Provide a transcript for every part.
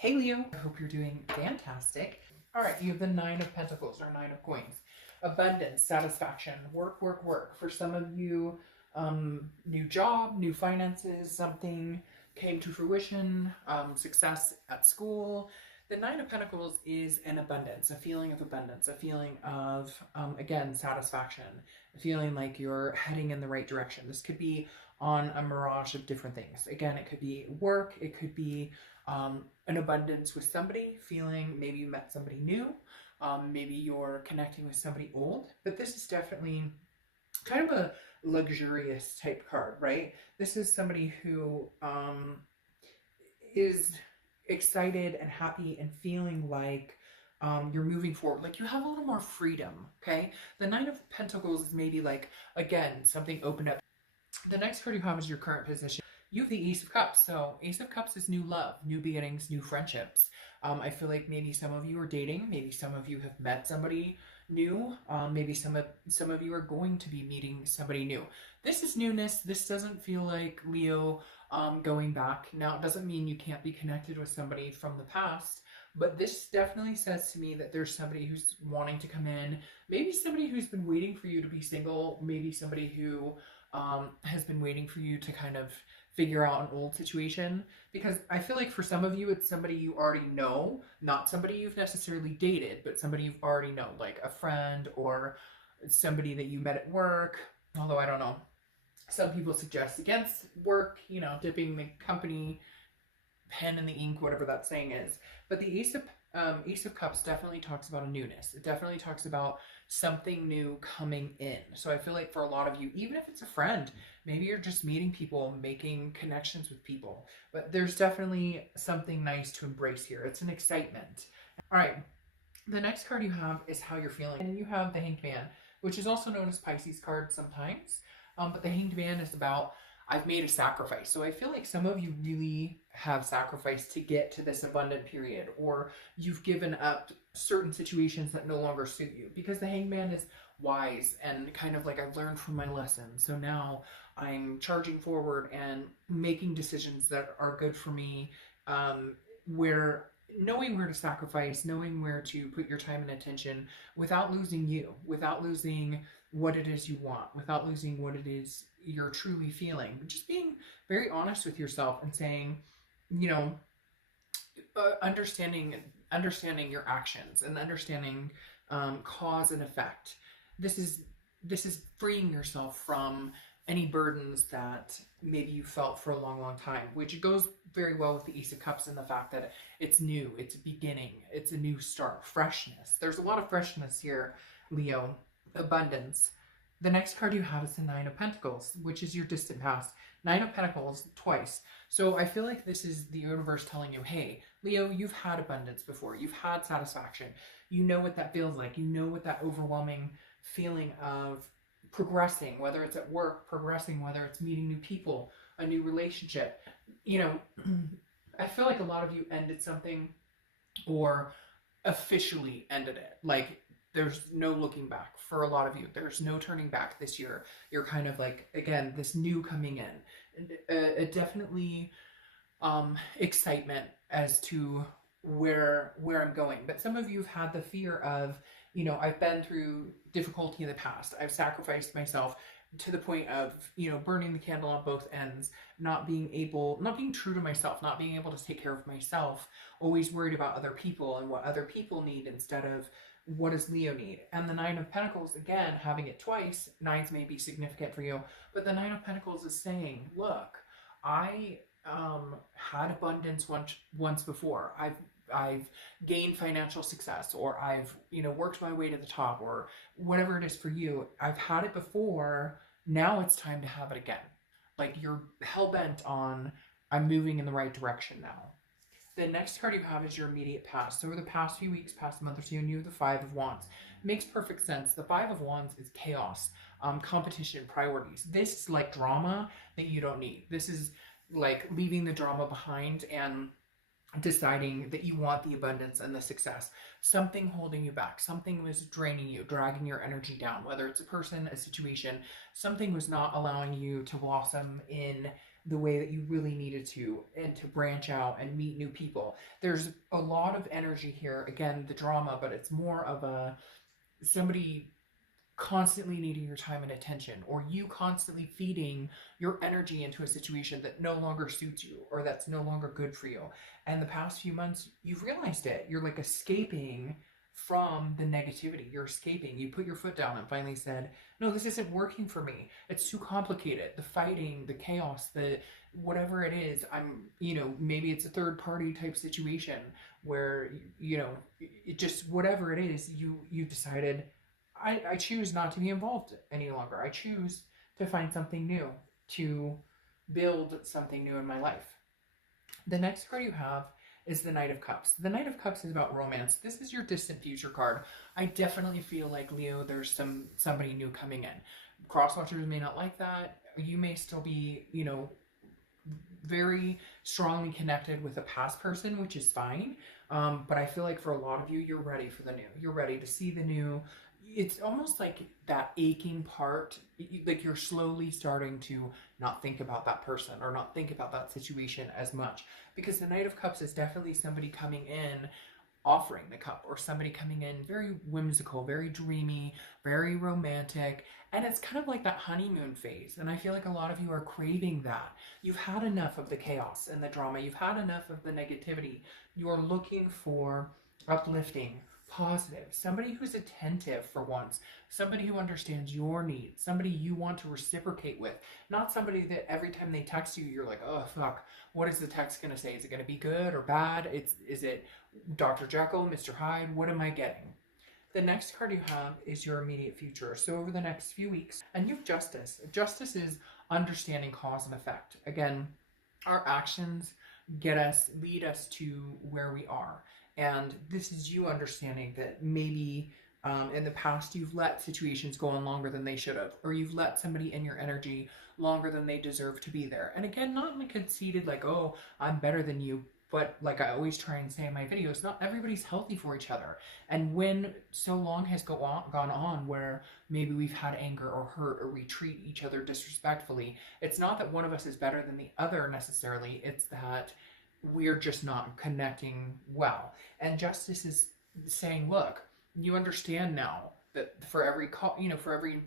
Hey Leo, I hope you're doing fantastic. All right, you have the Nine of Pentacles or Nine of Coins. Abundance, satisfaction, work, work, work. For some of you, new job, new finances, something came to fruition, success at school. The Nine of Pentacles is an abundance, a feeling of abundance, a feeling of, again, satisfaction, a feeling like you're heading in the right direction. This could be on a mirage of different things. Again, it could be work, it could be an abundance with somebody, feeling maybe you met somebody new, maybe you're connecting with somebody old, but this is definitely kind of a luxurious type card, right? This is somebody who is excited and happy and feeling like you're moving forward, like you have a little more freedom, okay? The Nine of Pentacles is maybe like, again, something opened up. The next card you have is your current position. You have the Ace of Cups. So Ace of Cups is new love, new beginnings, new friendships. I feel like maybe some of you are dating. Maybe some of you have met somebody new. Maybe some of you are going to be meeting somebody new. This is newness. This doesn't feel like Leo going back. Now, it doesn't mean you can't be connected with somebody from the past, but this definitely says to me that there's somebody who's wanting to come in. Maybe somebody who's been waiting for you to be single. Maybe somebody who has been waiting for you to kind of figure out an old situation, because I feel like for some of you it's somebody you already know, not somebody you've necessarily dated, but somebody you've already known, like a friend or somebody that you met at work. Although I don't know, some people suggest against work, you know, dipping the company pen in the ink, whatever that saying is. But the Ace of Cups definitely talks about a newness. It definitely talks about something new coming in. So I feel like for a lot of you, even if it's a friend, maybe you're just meeting people, making connections with people, but there's definitely something nice to embrace here. It's an excitement. All right, the next card you have is how you're feeling. And you have the Hanged Man, which is also known as Pisces card sometimes. But the Hanged Man is about, I've made a sacrifice. So I feel like some of you really have sacrificed to get to this abundant period, or you've given up certain situations that no longer suit you, because the Hanged Man is wise and kind of like, I've learned from my lessons. So now I'm charging forward and making decisions that are good for me, where knowing where to sacrifice, knowing where to put your time and attention without losing you, without losing what it is you want, without losing what it is you're truly feeling. Just being very honest with yourself and saying, you know, understanding your actions and understanding cause and effect. This is freeing yourself from any burdens that maybe you felt for a long, long time, which goes very well with the Ace of Cups and the fact that it's new, it's a beginning, it's a new start, freshness. There's a lot of freshness here, Leo. Abundance. The next card you have is the Nine of Pentacles, which is your distant past. Nine of Pentacles twice. So I feel like this is the universe telling you, hey, Leo, you've had abundance before. You've had satisfaction. You know what that feels like. You know what that overwhelming feeling of progressing, whether it's at work, progressing, whether it's meeting new people, a new relationship. You know, I feel like a lot of you ended something or officially ended it. Like, there's no looking back for a lot of you. There's no turning back this year. You're kind of like, again, this new coming in. Definitely excitement as to where I'm going. But some of you have had the fear of, you know, I've been through difficulty in the past. I've sacrificed myself to the point of, you know, burning the candle on both ends, not being true to myself, not being able to take care of myself, always worried about other people and what other people need instead of what does Leo need. And the Nine of Pentacles, again, having it twice, nines may be significant for you, but the Nine of Pentacles is saying, look, I had abundance once before. I've gained financial success, or I've, you know, worked my way to the top, or whatever it is for you. I've had it before. Now it's time to have it again. Like, you're hell-bent on, I'm moving in the right direction now. The next card you have is your immediate past. So over the past few weeks, past month or two, and you have the Five of Wands. Makes perfect sense. The Five of Wands is chaos, competition, priorities. This is like drama that you don't need. This is like leaving the drama behind and deciding that you want the abundance and the success. Something holding you back, something was draining you, dragging your energy down, whether it's a person, a situation, something was not allowing you to blossom in the way that you really needed to, and to branch out and meet new people. There's a lot of energy here. Again, the drama, but it's more of a somebody constantly needing your time and attention, or you constantly feeding your energy into a situation that no longer suits you or that's no longer good for you. And the past few months, you've realized it. You're like escaping from the negativity. You're escaping. You put your foot down and finally said, no, this isn't working for me. It's too complicated. The fighting, the chaos, the whatever it is, maybe it's a third party type situation where, it just, whatever it is, you decided, I choose not to be involved any longer. I choose to find something new, to build something new in my life. The next card you have is the Knight of Cups. The Knight of Cups is about romance. This is your distant future card. I definitely feel like, Leo, there's somebody new coming in. Crosswatchers may not like that. You may still be, very strongly connected with a past person, which is fine. But I feel like for a lot of you, you're ready for the new. You're ready to see the new. It's almost like that aching part, like you're slowly starting to not think about that person or not think about that situation as much, because the Knight of Cups is definitely somebody coming in offering the cup, or somebody coming in very whimsical, very dreamy, very romantic, and it's kind of like that honeymoon phase. And I feel like a lot of you are craving that. You've had enough of the chaos and the drama. You've had enough of the negativity. You're looking for uplifting, positive, somebody who's attentive for once, somebody who understands your needs, somebody you want to reciprocate with, not somebody that every time they text you, you're like, oh, fuck, what is the text going to say? Is it going to be good or bad? Is it Dr. Jekyll, Mr. Hyde? What am I getting? The next card you have is your immediate future. So over the next few weeks, and you have Justice. Justice is understanding cause and effect. Again, our actions lead us to where we are. And this is you understanding that maybe in the past you've let situations go on longer than they should have, or you've let somebody in your energy longer than they deserve to be there. And again, not in a conceited like, oh, I'm better than you, but like I always try and say in my videos, not everybody's healthy for each other. And when so long has gone on where maybe we've had anger or hurt, or we treat each other disrespectfully, it's not that one of us is better than the other necessarily, it's that we're just not connecting well. And Justice is saying, look, you understand now that for every for every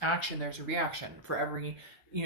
action there's a reaction, for every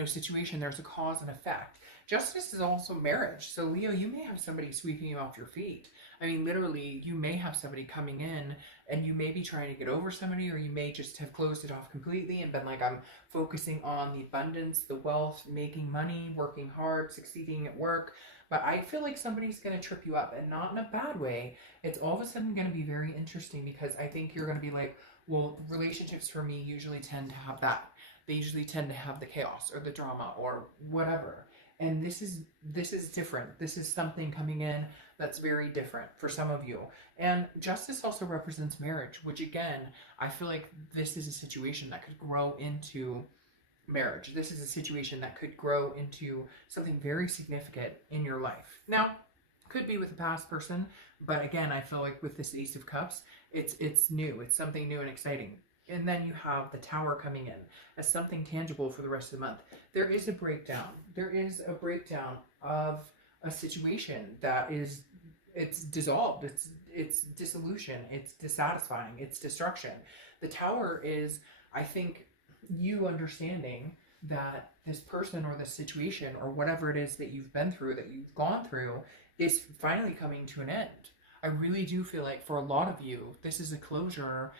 situation there's a cause and effect. Justice is also marriage. So Leo, you may have somebody sweeping you off your feet. I mean, literally, you may have somebody coming in and you may be trying to get over somebody, or you may just have closed it off completely and been like, I'm focusing on the abundance, the wealth, making money, working hard, succeeding at work. But I feel like somebody's going to trip you up, and not in a bad way. It's all of a sudden going to be very interesting, because I think you're going to be like, well, relationships for me usually tend to have that. They usually tend to have the chaos or the drama or whatever. And this is different. This is something coming in that's very different for some of you. And Justice also represents marriage, which again, I feel like this is a situation that could grow into marriage. This is a situation that could grow into something very significant in your life. Now, could be with a past person, but again, I feel like with this Ace of Cups, it's new. It's something new and exciting. And then you have the Tower coming in as something tangible for the rest of the month. There is a breakdown. There is a breakdown of a situation that it's dissolved. It's dissolution. It's dissatisfying. It's destruction. The Tower is, I think, you understanding that this person or this situation or whatever it is that you've been through, that you've gone through, is finally coming to an end. I really do feel like for a lot of you, this is a closure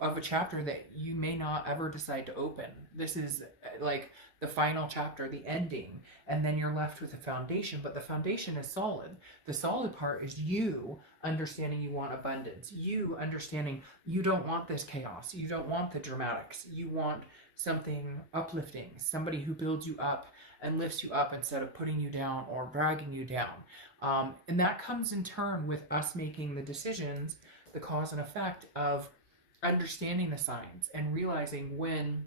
of a chapter that you may not ever decide to open. This is like the final chapter, the ending, and then you're left with a foundation, but the foundation is solid. The solid part is you understanding you want abundance, you understanding you don't want this chaos, you don't want the dramatics, you want something uplifting, somebody who builds you up and lifts you up instead of putting you down or dragging you down. And that comes in turn with us making the decisions, the cause and effect of understanding the signs and realizing when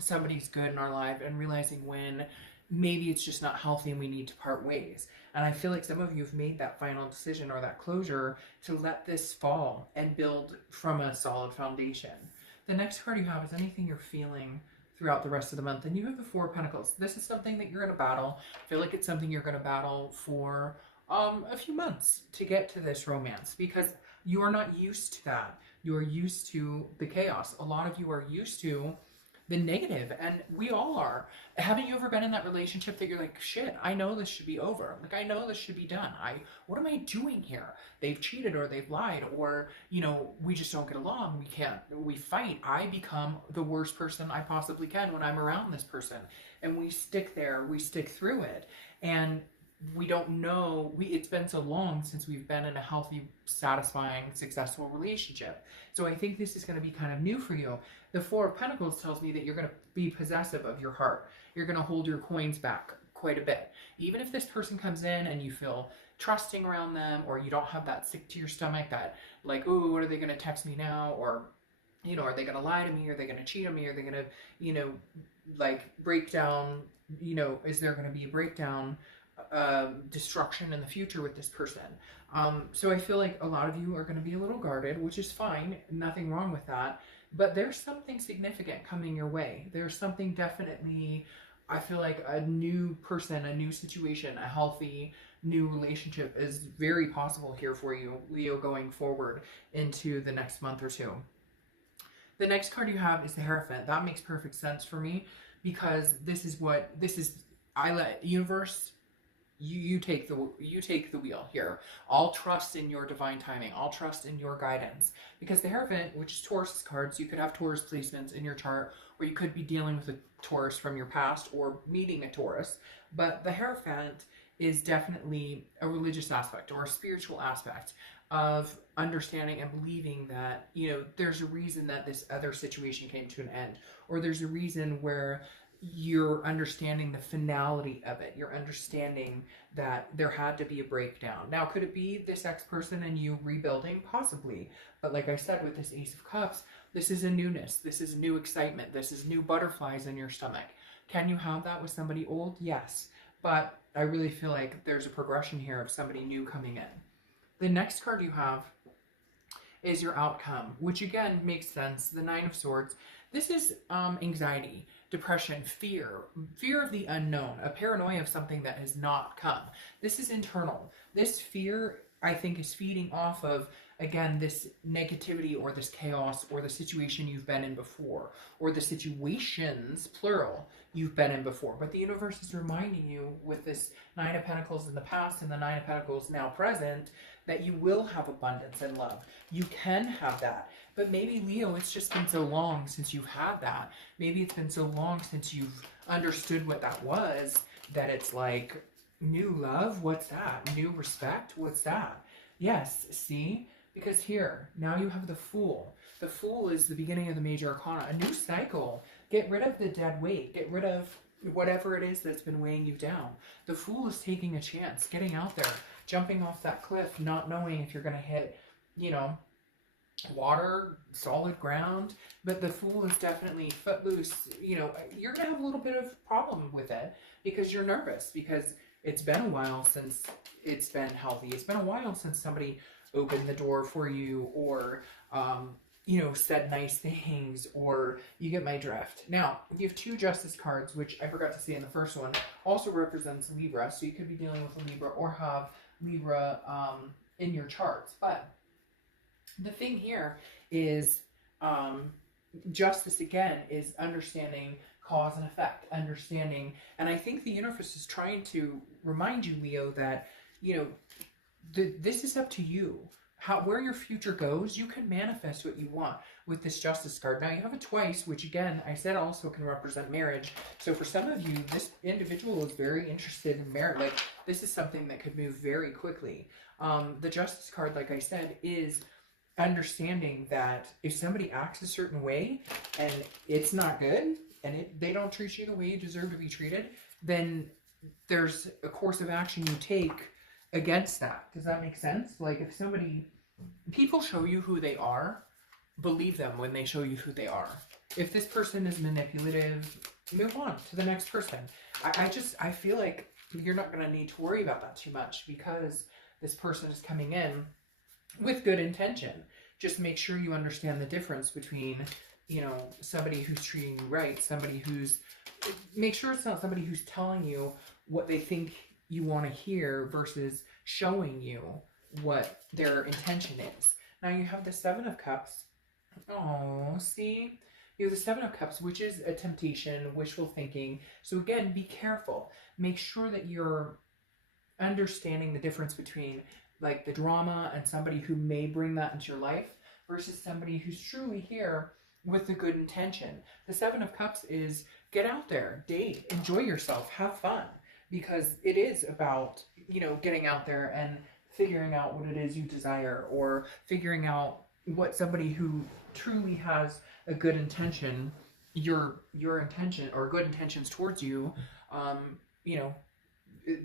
somebody's good in our life, and realizing when maybe it's just not healthy and we need to part ways. And I feel like some of you have made that final decision or that closure to let this fall and build from a solid foundation. The next card you have is anything you're feeling throughout the rest of the month. And you have the Four of Pentacles. This is something that you're going to battle. I feel like it's something you're going to battle for a few months to get to this romance, because you are not used to that. You are used to the chaos. A lot of you are used to the negative, and we all are. Haven't you ever been in that relationship that you're like, shit, I know this should be over. Like, I know this should be done. What am I doing here? They've cheated, or they've lied, or, you know, we just don't get along. We fight. I become the worst person I possibly can when I'm around this person. And we stick there, we stick through it. And we don't know, it's been so long since we've been in a healthy, satisfying, successful relationship. So I think this is going to be kind of new for you. The Four of Pentacles tells me that you're going to be possessive of your heart. You're going to hold your coins back quite a bit. Even if this person comes in and you feel trusting around them, or you don't have that sick to your stomach, that like, oh, what are they going to text me now? Or, you know, are they going to lie to me? Are they going to cheat on me? Are they going to, you know, like break down, you know, is there going to be a breakdown, destruction in the future with this person? So I feel like a lot of you are going to be a little guarded, which is fine. Nothing wrong with that. But there's something significant coming your way. There's something definitely, I feel like a new person, a new situation, a healthy new relationship is very possible here for you, Leo, going forward into the next month or two. The next card you have is the Hierophant. That makes perfect sense for me, because I let universe, you take the wheel here. I'll trust in your divine timing. I'll trust in your guidance, because the Hierophant, which is Taurus cards, you could have Taurus placements in your chart, or you could be dealing with a Taurus from your past or meeting a Taurus. But the Hierophant is definitely a religious aspect or a spiritual aspect of understanding and believing that, you know, there's a reason that this other situation came to an end, or there's a reason where you're understanding the finality of it. You're understanding that there had to be a breakdown. Now, could it be this ex-person and you rebuilding? Possibly. But like I said, with this Ace of Cups, this is a newness. This is new excitement. This is new butterflies in your stomach. Can you have that with somebody old? Yes. But I really feel like there's a progression here of somebody new coming in. The next card you have is your outcome, which again makes sense. The Nine of Swords. This is anxiety, depression, fear of the unknown, a paranoia of something that has not come. This is internal. This fear, I think, is feeding off of, again, this negativity or this chaos or the situation you've been in before, or the situations, plural, you've been in before. But the universe is reminding you with this Nine of Pentacles in the past and the Nine of Pentacles now present that you will have abundance and love. You can have that. But maybe, Leo, it's just been so long since you've had that. Maybe it's been so long since you've understood what that was, that it's like, new love? What's that? New respect? What's that? Yes, see? Because here, now you have the Fool. The Fool is the beginning of the major arcana, a new cycle. Get rid of the dead weight. Get rid of whatever it is that's been weighing you down. The Fool is taking a chance, getting out there, jumping off that cliff, not knowing if you're going to hit, you know, water, solid ground. But the Fool is definitely footloose. You know, you're going to have a little bit of problem with it because you're nervous, because it's been a while since it's been healthy. It's been a while since somebody opened the door for you, or you know, said nice things, or you get my drift. Now, you have two Justice cards, which I forgot to say in the first one, also represents Libra. So you could be dealing with a Libra or have Libra in your charts. But the thing here is Justice, again, is understanding cause and effect, understanding. And I think the universe is trying to remind you, Leo, that, you know, this is up to you. Where your future goes, you can manifest what you want with this Justice card. Now, you have it twice, which again, I said also can represent marriage. So for some of you, this individual is very interested in marriage. Like, this is something that could move very quickly. The Justice card, like I said, is understanding that if somebody acts a certain way and it's not good, and they don't treat you the way you deserve to be treated, then there's a course of action you take against that. Does that make sense? Like, if people show you who they are, believe them when they show you who they are. If this person is manipulative, move on to the next person. I feel like you're not going to need to worry about that too much, because this person is coming in with good intention. Just make sure you understand the difference between you know, somebody who's treating you right, somebody who's, make sure it's not somebody who's telling you what they think you want to hear versus showing you what their intention is. Now you have the Seven of Cups. Oh, see? You have the Seven of Cups, which is a temptation, wishful thinking. So again, be careful. Make sure that you're understanding the difference between like the drama and somebody who may bring that into your life versus somebody who's truly here with a good intention. The Seven of Cups is get out there, date, enjoy yourself, have fun, because it is about, you know, getting out there and figuring out what it is you desire, or figuring out what somebody who truly has a good intention, your intention or good intentions towards you, you know,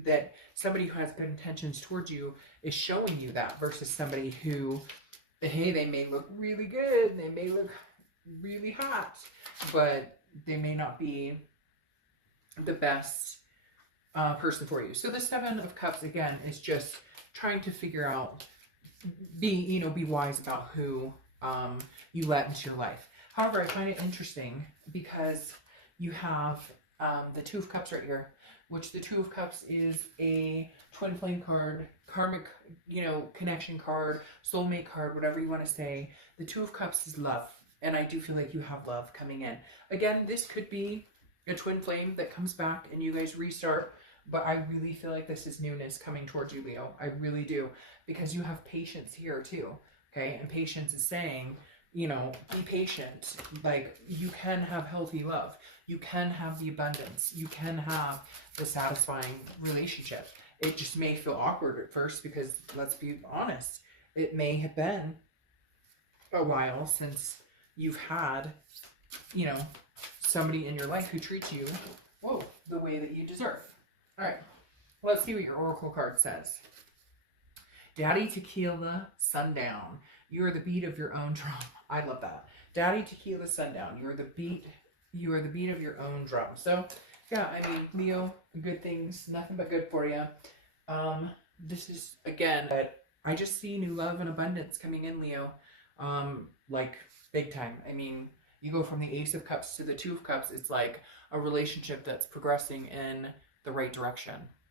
that somebody who has good intentions towards you is showing you that, versus somebody who, hey, they may look really good, they may look really hot, but they may not be the best person for you. So the Seven of Cups again is just trying to figure out, be wise about who you let into your life. However, I find it interesting because you have the Two of Cups right here, which the Two of Cups is a twin flame card, karmic, connection card, soulmate card, whatever you want to say. The Two of Cups is love, and I do feel like you have love coming in. Again, this could be a twin flame that comes back and you guys restart, but I really feel like this is newness coming towards you, Leo. I really do, because you have patience here too, okay? And patience is saying, be patient. Like, you can have healthy love. You can have the abundance. You can have the satisfying relationship. It just may feel awkward at first because, let's be honest, it may have been a while since you've had, somebody in your life who treats you, the way that you deserve. All right, let's see what your oracle card says. Daddy Tequila Sundown. You are the beat of your own drum. I love that. Daddy Tequila Sundown. You are the beat of your own drum. So, yeah, I mean, Leo, good things, nothing but good for you. This is, again, I just see new love and abundance coming in, Leo. Like, big time. I mean, you go from the Ace of Cups to the Two of Cups. It's like a relationship that's progressing in the right direction.